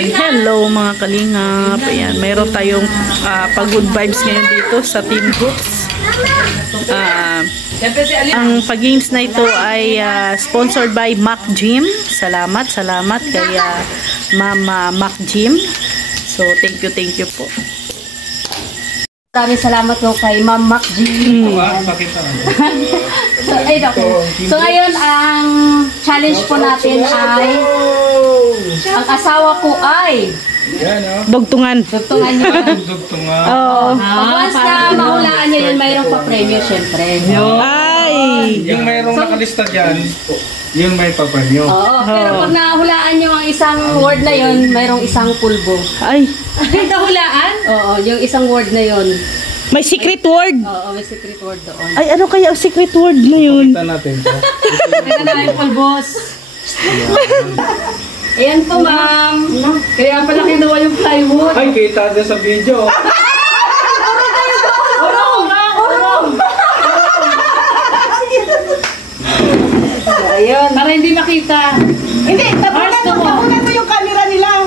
Ayan, hello mga kalingap. Ayan, mayroon tayong pag-good vibes ngayon dito sa Team Hoops. Ang pag-games na ito ay sponsored by Mac Gym. Salamat kay Mama Mac Gym. So, thank you po. Maraming salamat po kay Ma'am Mac G. So, ngayon, ang challenge po natin ay ang asawa ko ay Dugtungan. Dugtungan nyo. Oo. Once na mahulaan nyo yun, mayroong pa-premyo, syempre. Ay! Yung mayroong nakalista dyan, yung may papanyo. Oo, pero pag nahulaan nyo ang isang word na yun, mayroong isang pulbo. Ay! May nahulaan? Oo, yung isang word na yun. May secret word? Oo, may secret word doon. Ay, ano kaya ang secret word na yun? Kita natin. Kaya na yung pulbos. Ayan po, ma'am. Kaya pala kinuha yung plywood. Ay, kita din sa video. Ayun, para hindi makita. Hindi, tapunan mo yung camera nila.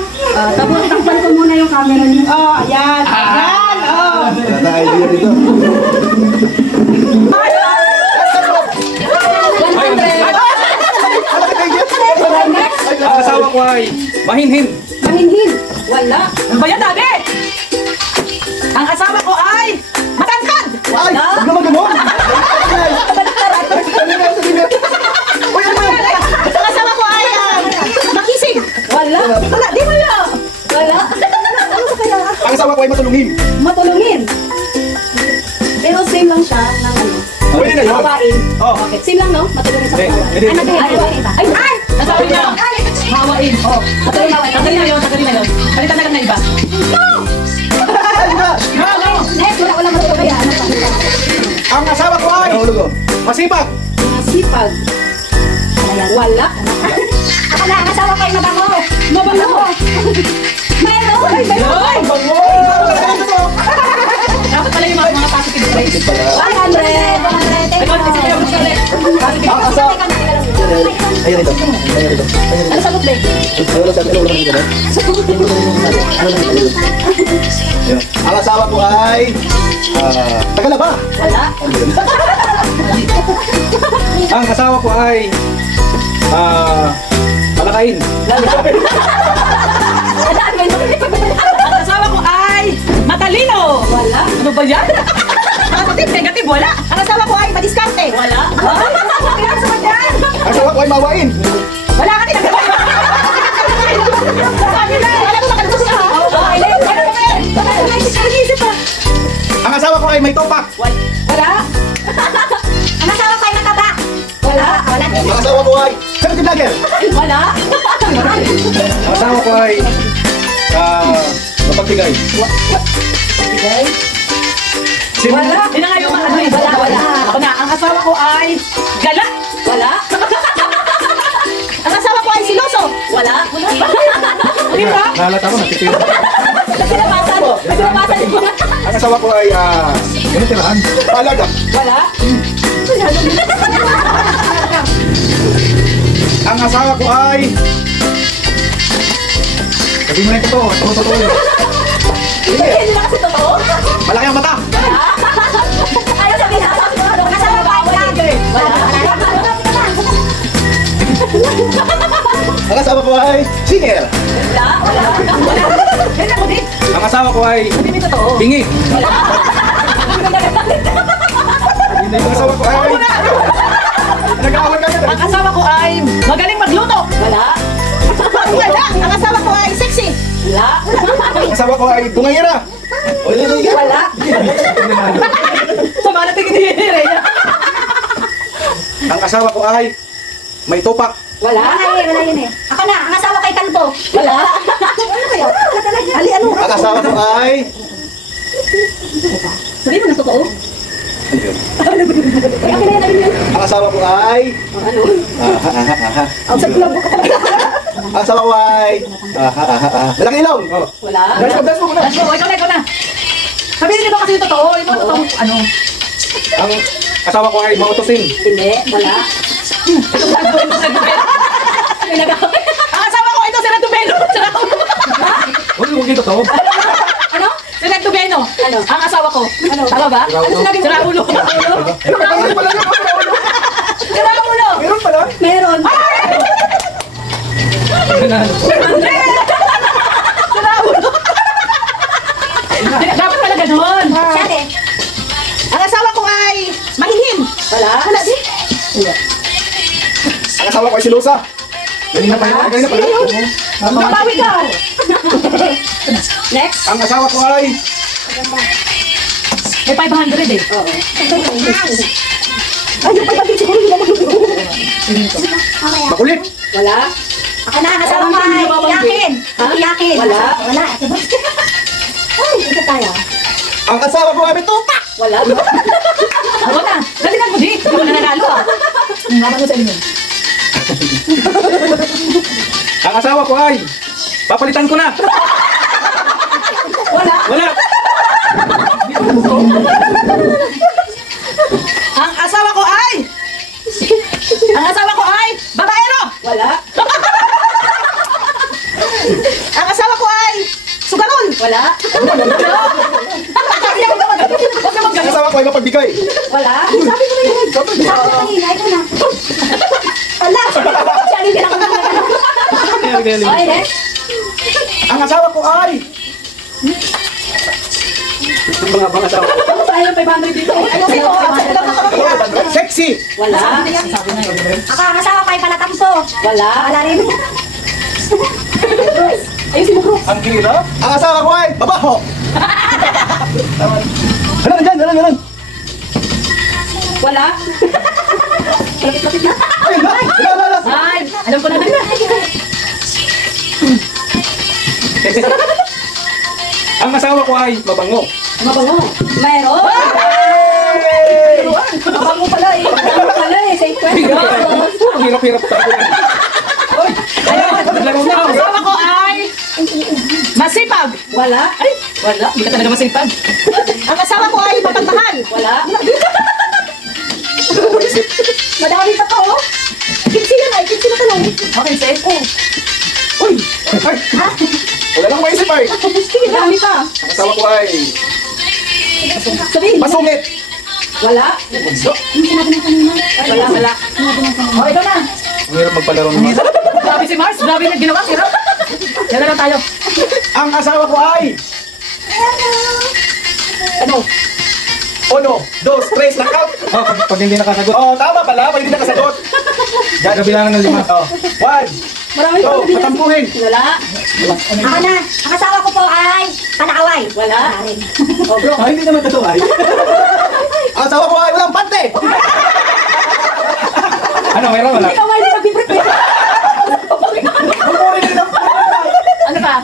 Takpan ko muna yung camera niyo. Oh, ayan. Ayan, oh. Wala idea dito. Ang asawa ko ay mahinhin. Mahinhin. Wala. Ano ba yan, dami? Ang asawa ko ay matangkad. Ay! Huwag naman ganon! Ang asawa ko ay makisig. Wala. Wala, di wala. Wala. Ano kaya? Ang asawa ko ay matulungin. Matulungin. Pero same lang siya ng ano. Pwede na yun. Hawain. Oh. Okay. Same lang, no? Matulungin sa katawan. Hindi. Ay, hawain. Ay, ay! Nasabi niya. Hawain. Oh. Tagalin na yun, tagalin na yun. Palitan na lang na iba. Next, wala mo ito kaya. Ano pa? Ang asawa ko ay masipag. Masipag. Wala. Ako na, ang asawa ko ay mabango. Mabango. Mayroon. Ay, Bango! dapat pala yung mga positive traits. 100. 100. Ikaw, kasi kaya mo siya ulit. Ang asawa... Ayan ito. Ayan ito. Ano sa loob, babe? Ang asawa ko ay... Tagala ba? Wala. Ang asawa ko ay malakain. Ang asawa ko ay matalino. Wala. Ano ba yan? Positive, negative, wala. Ang asawa ko ay madiskarte. Wala. Kaya sa kanya. Ang asawa ko ay mawain. Wala ka tinagawa. Sabi na, wala ko nakalito siya. Nag-iisip pa. Ang asawa ko ay may topak. Wala. Ang asawa ko ay mataba. Wala. Wala. Ang asawa ko ay... Charity vlogger. Wala. Ang asawa ko ay mapagbigay. Wala. Hindi na nga yung ano eh. Wala. Ako na, ang asawa ko ay gala. Wala. Ang asawa ko ay siloso. Wala. Di ba? Nahalata ko, natitira. Nagsilabasan. Nagsilabasan. Ang asawa ko ay... Ano tirahan? Palaga. Wala. Ang asawa ko ay... Sabi mo na ito. Totoo yun. Hindi na kasi totoo. Malaki ang mata. Ayaw sabihin na. Ang asawa ko ay vlogger. Wala. Ang asawa ko ay singer. Wala. Yan ako din. Ang asawa ko ay Hindi totoo. bingi. Ang asawa ko ay... Nag-aaway ka Ang asawa ko ay magaling magluto. Wala. Wala. Ang asawa ko ay sexy. Wala. Ang asawa ko ay bungayera. Wala. Sama na tingin ni Rhea. Ang asawa ko ay may topak. Wala. Wala yun eh. Ako na, ang asawa ko ay kalbo. Wala. Ali, ano? Ang asawa ko ay... Sabi mo na totoo? Ang asawa ko ay... Ano? Ang asawa ko ay... Malaki ilong. Wala. Dance mo muna. Ikaw na. Sabihin niyo ba kasi yung totoo? Ito totoo, ano? Ang asawa ko ay mautusin. Hindi. Wala. Ang asawa ko, ito si Radubelo. totoo. Ano? Sunod Tubeno. Ano? Ang asawa ko. Ano? Tama ba? Sira ulo. Sira ulo. Sira ulo. Meron pala. Meron. Dapat pala ganun. Sate. Ang asawa ko ay mahinhin. Wala. Wala di. Ang asawa ko ay si Lusa. Kanina pa yun. Kanina pala. Mabawi ka. Next. Ang asawa ko ay... May 500 eh. Oo. Ay, yung 500 siguro hindi naman Makulit. Wala. Ako na, kasama mo ay iyakin. Iyakin. Wala. Wala. Ay, ito tayo. Ang asawa ko ay Bituta. Wala. Ako na. Galingan mo di. Hindi mo nananalo ah. Naman mo sa inyo. Ang asawa ko ay... Papalitan ko na. Wala. Wala. Ang asawa ko ay... Ang asawa ko ay... Babaero. Wala. Ang asawa ko ay... Sugarol. Wala. Ang asawa ko ay mapagbigay. Wala. Sabi ko na yun. Sabi ko kanina, ito na. Wala. Sabi ko na Okay, next. Ang asawa ko ay... Mga bang asawa ko. Tapos tayo ng 500 dito. Ano sa'yo? Sexy. Wala. Ako, ang asawa ko ay palatampo. Wala. Wala rin. Ayusin mo, bro. Ang gira. Ang asawa ko ay babaho. Ano nandyan? Ano nandyan? Wala. Lapit-lapit na. Wala. Ay, alam ko na na. Ang asawa ko ay mabango. Mabango. Mayroon. Mabango pala eh. Mabango pala eh. Say question. Ang hirap-hirap pa. Naglaro na Ang ako. asawa ko ay... Masipag. Wala. Ay, wala. Hindi ka talaga masipag. Ang asawa ko ay mapagmahal. Wala. Madami pa to, oh. Kitsi yan ay, kitsi na talong. Okay, safe. Oh. Uy! Ay! Wala nang maisip ay. Sige, dami pa. Ang asawa ko ay Sabihin. masungit. Wala. Wala, wala. Oh, ito na. Ang hirap magpalaro naman. Grabe si Mars. Grabe na ginawa. Hirap. Yan na lang tayo. Ang asawa ko ay... Ano? 1, 2, 3, knockout. Oh, pag hindi nakasagot. Oh, tama pala. Pag hindi nakasagot. Gabilangan ng 5. Oh, 1, Marami pa 2, patampuhin. Wala. Ako na, ang asawa ko po ay panakaway. Wala. rin. Oh, bro. Ah, hindi naman totoo ay. Ang asawa ko ay walang pante. Ano, mayroon wala? Ikaw ay nag-prepare. Ano pa?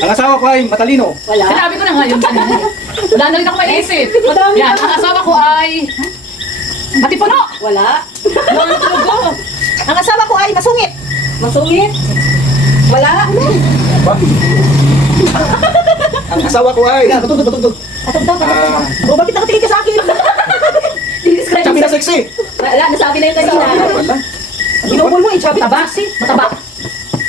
Ang asawa ko ay matalino. Wala. Sinabi ko na nga yun kanina. Wala na rin ako maisip. Madami Yan, pa. ang asawa ko ay... Matipuno. Wala. Mga tugo. Ang asawa ko ay masungit. Masungit. Wala. Ang asawa ko ay... Tutug. O, bakit nakatingin ka sa akin? Describe Sabi na sexy. Wala. Nasabi na yung kanina. Wala. Binubol mo eh, sabi taba. Mataba.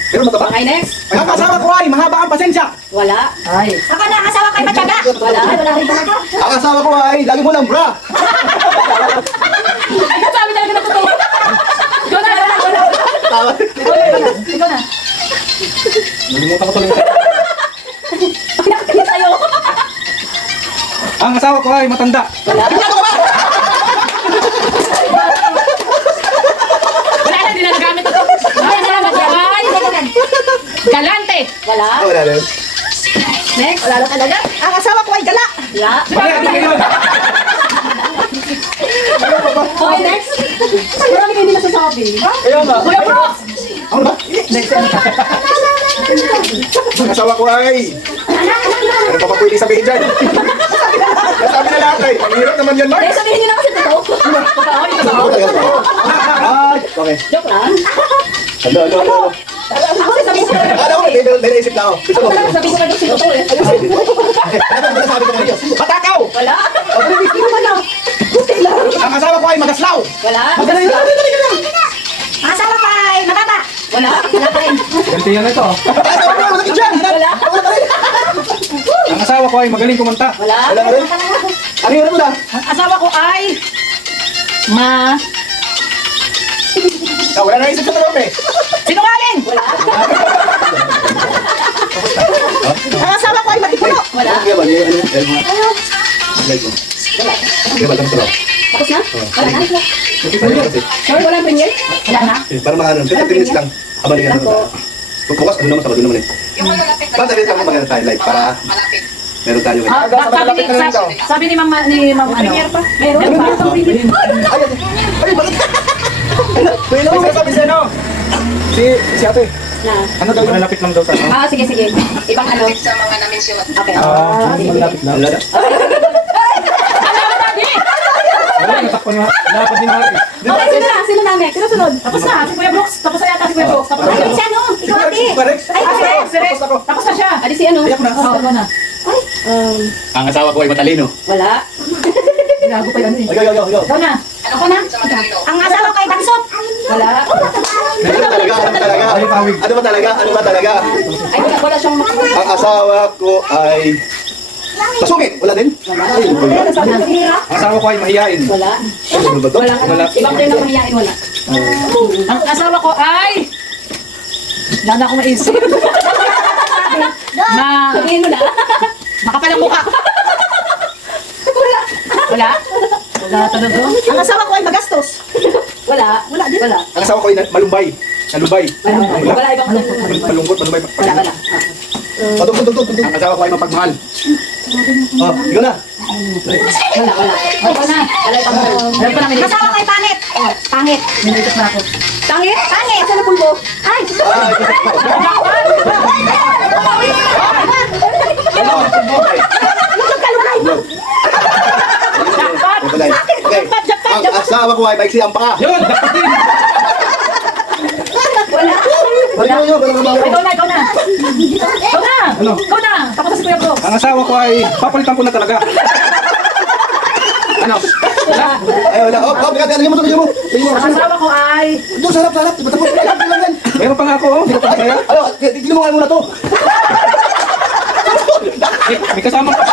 Pero mataba. Okay, next. Ang asawa ko ay mahaba ang pasensya. Wala. Ay. Ako na, ang asawa ko ay matyaga. Wala. Wala rin talaga. Ang asawa ko ay lagi mo ng bra. Ay, sabi talaga na totoo. Ikaw na. Tawa. Ikaw na. Nalimutan ko tuloy. Pinakakita tayo. Ang asawa ko ay matanda. Wala. Wala na, hindi na nagamit ito. Ay, salamat ka. Ay, galante. Wala. Wala rin. Next. Wala na talaga. Ang asawa ko ay gala. Wala. Wala, hindi ngayon. Okay, next. Marami kayo hindi nasasabi. Kaya nga. Kuya Brooks. Ano ba? Ang asawa ko ay... Ano pa ba pwede sabihin dyan? Nasabi na lahat ay. Ang hirap naman yan, Mark. Dahil sabihin nyo na kasi totoo. Ay, okay. Joke lang. Ano? Ako rin sabihin ko na. Ano ako? May naisip na ako. Gusto Ako mo? talaga sabihin ko na kasi totoo eh. Ano ba nasabi ko ngayon? Patakaw! Wala. Ang asawa ko ay magaslaw! Wala. Magaling lang! Ang asawa ko ay mataba. Wala. Wala pa rin. Ganti yan ito. Ang asawa ko ay malaki dyan! Wala. Wala pa rin! ay magaling kumanta. Wala. Wala ka rin? Ano yun mo na? Ang asawa ko ay Wala na isip sa tanong eh. sinungaling. Ang asawa ko ay matipuno. Wala. Kaya ba? Like mo. Kaya ba? Tapos Tapos na? Wala na? kasi. Sorry, wala pa yun? Wala na? Para maano. 30 minutes lang. Abali ka naman. Bukas, ano naman, sabado naman eh. Ba't sabihin ka mo maganda tayo live para meron tayo ngayon. Sabi ni Mama ano? Meron pa. Ay, bakit? May sasabi siya, no? Si ate. Na. Ano daw? Malalapit lang daw sa ano? Sige. Ibang ano? Okay. Malalapit lang. Wala, natakpan nga. Dapat din natin. Sino namin? Sino sunod? Tapos na, si Kuya Brooks. Tapos na yata si Kuya Brooks. Tapos na. Ay, siya no. Ikaw ate. Tapos na siya. Adi si ano? Oo, ako na. Ang asawa ko ay matalino. Wala. Gago pa yan eh. Yo. Ikaw na. Ako na? Ang asawa ko ay bansot. Wala. Ano ba talaga? Ay, wala siyang Ang asawa ko ay masungit. Wala din? Ang asawa ko ay mahihain. Wala. Ano ba to? Wala. Ibang tayo na mahihain, wala. Ang asawa ko ay... Wala na akong maisip. Sabihin mo na. Makapal ang mukha. Wala? Wala talaga. Ang asawa ko ay magastos. Wala. Wala din. Wala. Ang asawa ko ay malumbay. Nalubay. Wala ibang Malungkot, malubay. Wala. Tugtog. Ang asawa ko ay mapagmahal. Oh, ikaw na. Wala. Ako na. Wala ibang Alam pa namin. Ang asawa ko ay pangit. Pangit. Nilitot na ako. Pangit? Pangit. Sa pulbo. Ay. Okay. Ang asawa ko ay maiksi ang paa. Yun, dapat din. Wala. Ikaw na. Ikaw na. Ano? Ikaw na. Tapos na si Kuya Brooks. Ang asawa ko ay papalitan ko na talaga. Ano? Ay, wala. Tingnan mo. Ang asawa ko ay... Doon, sarap. Matapos lang yan. Mayroon pa nga ako, oh. Hindi ko pa kaya. Ano, tignan mo nga muna to. May kasama ka.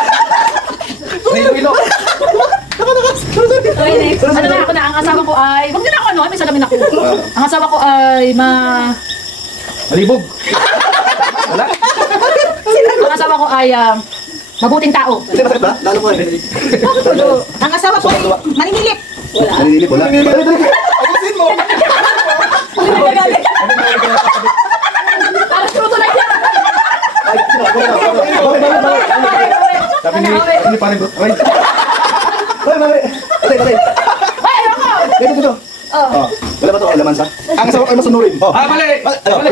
May ilo. Okay, next. Ano na ako na, ang asawa ko ay... Huwag din ako ano, may salamin ako. Ang asawa ko ay Malibog. Wala. Ang asawa ko ay mabuting tao. Hindi, masakit ba? Lalo ko eh. Ang asawa ko ay maninilip. Wala. Naninilip, wala. Ayusin mo. Parang tutuloy na. Sabi ni pare bro. Ay, Patay. Ay, ayoko! Dito. Wala ba ito alamansa? Ang asawa ko ay masunurin. mali. Mali.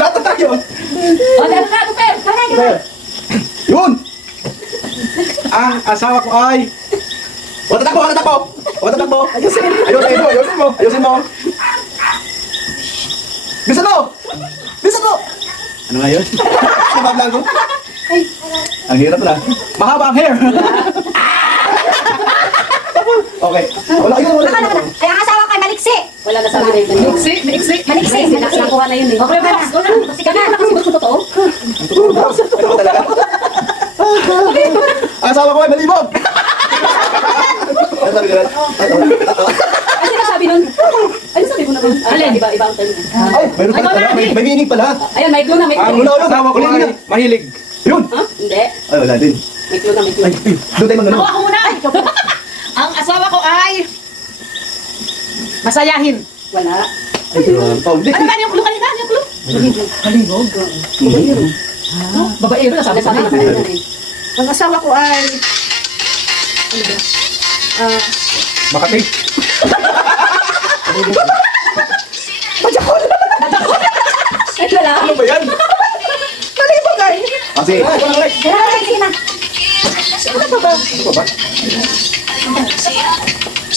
Lahat na tayo. Dahil na, Tuper! Yun! Ang asawa ko ay... Huwag tatakbo! Ayusin mo! Bilisan mo! Ano nga yun? Nabablang ko? Ang hirap na. Mahaba ang hair! Okay. Wala. Ay, ang asawa ko ay maliksi. Wala na sabi na yun. Miksi. Maliksi. Nakuha na yun eh. Okay, Brooks, go na. Sige na, nakasagot ko totoo. Ito ba talaga? Ang asawa ko ay malibog! Ano sabi ka na? Ano sinasabi nun? Ano sabi mo naman? Alin? Iba ang term. Ay, mayroon pala pala. May meaning pala. Ayun, may clue na, may Ang clue. asawa ko ay mahilig. Yun! Ha? Hindi. Ay, wala din. May clue na, may clue. Doon tayo mag-ano. Ako muna. Ang asawa ko ay masayahin. Wala. Oh, hindi. Ano ba yung clue kanina? Yung clue? Malibog. Babaero na sabi Nasabi na sa kanina eh. Ang asawa ko ay... Makati. Ay, wala. Ano ba yan? Malibog ay. Kasi, Sige na. ano ba?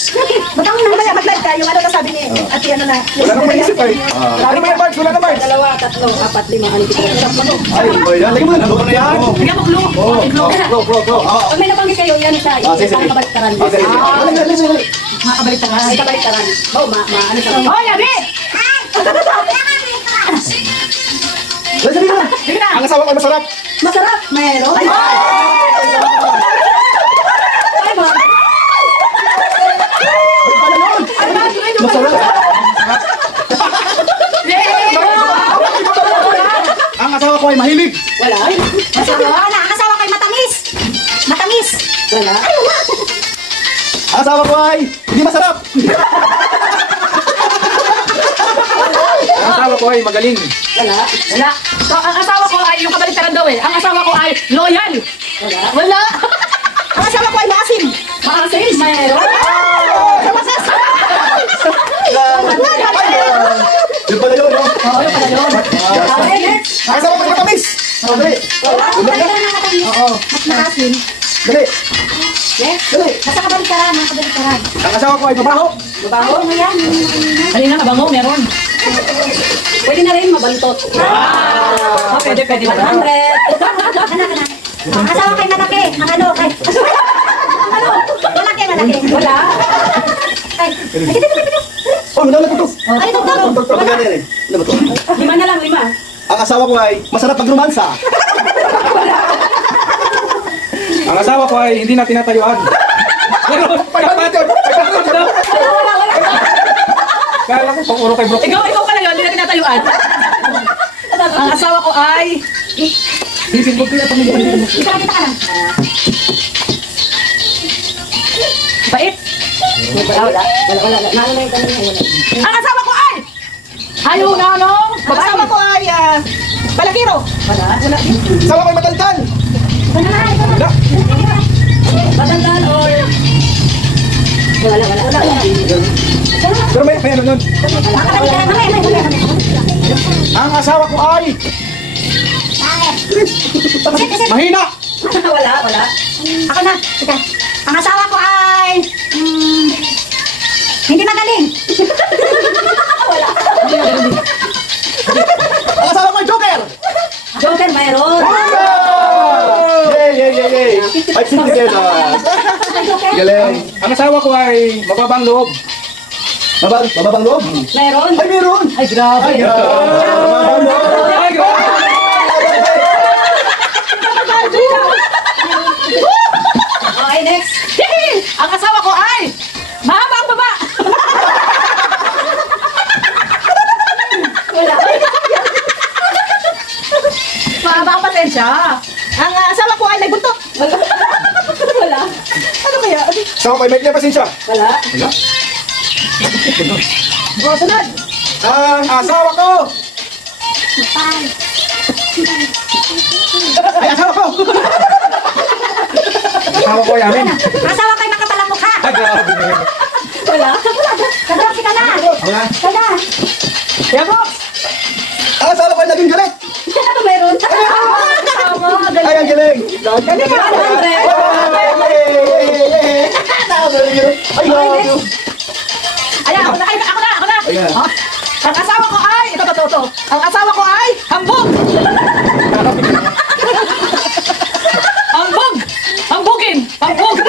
Batang mamaya mag-live ka. Yung ano na sabi ni Ate ano na. Wala nang maisip ay. Ano ba yan, Marge? Wala na, Marge. 2, 3, 4, 5, 6, 7, 8. Ay, ano ba yan? Lagi mo na. Ano ba na yan? Bigyan mo clue. Go. Pag may nabanggit kayo, yan siya. Sige. Parang kabaliktaran. Okay. Makabalik na May kabaliktaran. Oh, ano siya? Oh, Yabi! Sige na. Ang asawa ko ay masarap. Masarap. Meron. Ay, ba? Masarap. Ang asawa ko ay mahilig. Wala. Masarap. Wala. Ang asawa ko ay matamis. Matamis. Wala. Ang asawa ko ay hindi masarap. Ang asawa ko ay magaling. Wala. Wala. So, ang asawa ko ay, yung kabaliktaran daw eh, ang asawa ko ay loyal. Wala. Wala. Ang asawa ko ay maasim. Maasim. Meron. Yung pala yun, no? Oo, yung pala yun. Okay, next. Ang asawa ko ay matamis. Dali. Oo. Mas maasim. Dali. Next. Dali. Nasa kabaliktaran. Nasa kabaliktaran. Ang asawa ko ay mabaho. Babaho. Ano yan? Kanina kabango, meron. Pwede na rin mabantot. Pwede. 100. Ang asawa ko ay malaki. Ang ano? Ay. Ang ano? Malaki. Wala. Ay. Oh, nalalag ko to. Ay, ito. Pagkagana yan eh. Ano ba to? 5 na lang, 5. Ang asawa ko ay masarap magrumansa. Ang asawa ko ay hindi na tinatayuan. Meron. Kala ko pang uro kay bro. Ikaw pala yun, hindi na tinatayuan. Ang asawa ko ay... Bibig ko kaya pamilya. Kita ka lang. Bait. Wala. Naalala yung tanong na yun. Ang asawa ko ay... Ayaw na, ano? Ang asawa ko ay palakiro. Wala. Asawa ko ay mataltal. Matandaan or... Wala. Pero may ano nun. Ang asawa ko ay mahina. Wala. Ako na. Teka. Ang asawa ko ay hindi magaling. Ang asawa ko ay joker. Joker, mayroon. Yay. Ay, sige na. Galing. Ang asawa ko ay mababang loob. Mababang loob. Mayroon. Ay, meron. Ay, grabe. Mababang loob. Ay, grabe. Okay, next. Ang asawa ko ay... Mahaba ang baba. Wala. Mahaba ang pasensya. Ang asawa ko ay may buntot. Wala. Ano kaya? Asawa ko ay may pasensya. Wala. O, sunod. Ang asawa ko. Ay, asawa ko. Asawa ko ay amin. Ang asawa ko ay makapalang mukha. Ay, grabe. Wala. Kadrop ka na. Wala. Kada. Kaya po. Ang asawa ko ay naging galit. Ano mayroon? Ay, ang galing. Galing ka. 100. Ay, grabe. Ayan, ako na. Ayan. Ang asawa ko ay... Ito. Ang asawa ko ay... Hambog. Hambugin. Hambugin.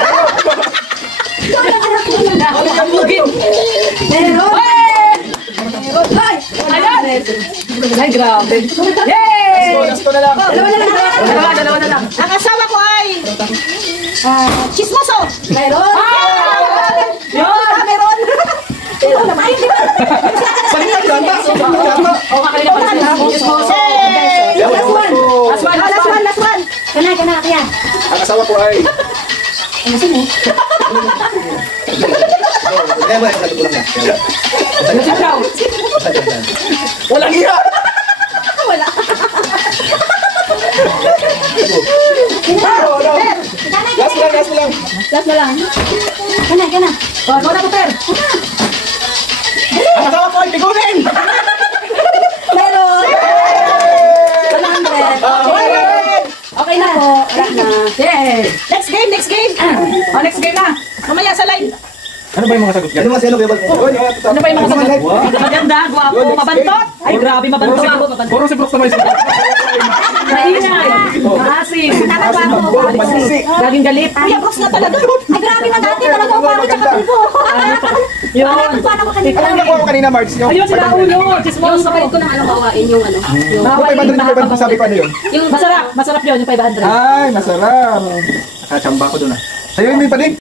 Mayroon. Ay! Ayan! Ay, grabe. Yay! Gusto na lang. Dalawa na lang. Ang asawa ko ay chismoso. Mayroon. Yun! Meron. Baliktad ganda. Ganda. O, kakailan pa sila. Yay! Last one. Last one. Kana, kaya. Ang asawa ko ay... Kaya mo, sagot ko lang na. Lasing daw. Walang iya! Last lang. Last na lang. Kana. O, ikaw na, Peter. Ang asawa ko ay tigunin! Mayroon. 100. Okay na po. Wala na. Yay! Next game. O, next game na. Mamaya sa live. Ano ba yung mga sagot Ano yan? mga selo, Bebal? Ano ba yung mga sagot? Maganda, gwapo, mabantot. Ay, grabe, mabantot. Puro si Brooks na may sagot. Maingay. Maasim. Tama ba ako? Masisik. Laging galit. Kuya Brooks na talaga. Ay, grabe na dati. Talaga ako. Tsaka po. Yun. Paano ko kanina? Ano nakuha ko kanina, Marge? Ayun, sila ulo. Yung kapalit ko ng ano, bawain yung ano. Yung, Yung 500, sabi ko ano yun? yung Masarap. Masarap yun, yung 500. Ay, masarap. Nakachamba ko doon ah. Sa'yo yung may panig.